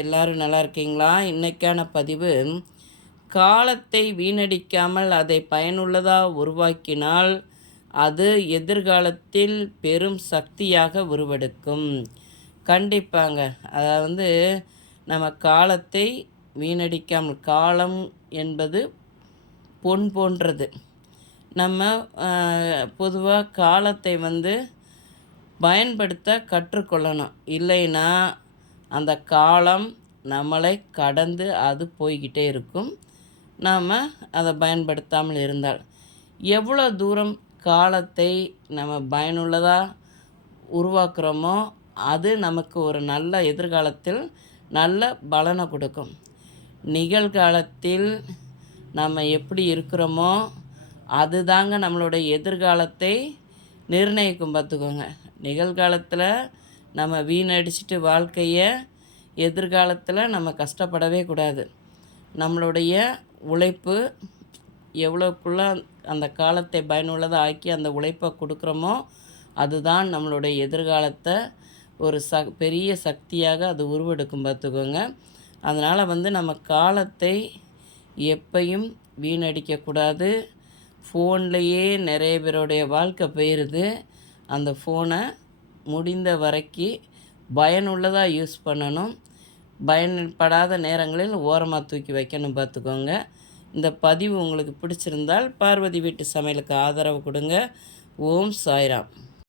எல்லாரும் நல்லா இருக்கீங்களா? இன்னைக்கான பதிவு, காலத்தை வீணடிக்காமல் அதை பயனுள்ளதாக உருவாக்கினால் அது எதிர்காலத்தில் பெரும் சக்தியாக உருவெடுக்கும். கண்டிப்பாங்க. அதாவது நம்ம காலத்தை வீணடிக்காமல், காலம் என்பது பொன் போன்றது. நம்ம பொதுவாக காலத்தை பயன்படுத்த கற்றுக்கொள்ளணும். இல்லைன்னா அந்த காலம் நம்மளை கடந்து அது போய்கிட்டே இருக்கும். நாம் அதை பயன்படுத்தாமல் இருந்தால், எவ்வளோ தூரம் காலத்தை நம்ம பயனுள்ளதாக உருவாக்குறோமோ அது நமக்கு ஒரு நல்ல எதிர்காலத்தில் நல்ல பலனை கொடுக்கும். நிகழ்காலத்தில் நம்ம எப்படி இருக்கிறோமோ அதுதாங்க நம்மளுடைய எதிர்காலத்தை நிர்ணயிக்கும். பார்த்துக்கோங்க. நிகழ்காலத்தில் நம்ம வீணடிச்சிட்டு வாழ்க்கையை எதிர்காலத்தில் நம்ம கஷ்டப்படவே கூடாது. நம்மளுடைய உழைப்பு எவ்வளோக்குள்ள அந்த காலத்தை பயனுள்ளதாக ஆக்கி அந்த உழைப்பை கொடுக்குறோமோ அதுதான் நம்மளுடைய எதிர்காலத்தை ஒரு பெரிய சக்தியாக அது உருவெடுக்கும். பார்த்துக்கோங்க. அதனால் நம்ம காலத்தை எப்பையும் வீணடிக்கக்கூடாது. ஃபோன்லேயே நிறைய பேருடைய வாழ்க்கை போயிடுது. அந்த ஃபோனை முடிந்த வரைக்கும் பயனுள்ளதாக யூஸ் பண்ணணும். பயன்படாத நேரங்களில் ஓரமாக தூக்கி வைக்கணும். பார்த்துக்கோங்க. இந்த பதிவு உங்களுக்கு பிடிச்சிருந்தால் பார்வதி வீட்டு சமையலுக்கு ஆதரவு கொடுங்க. ஓம் சாய்ராம்.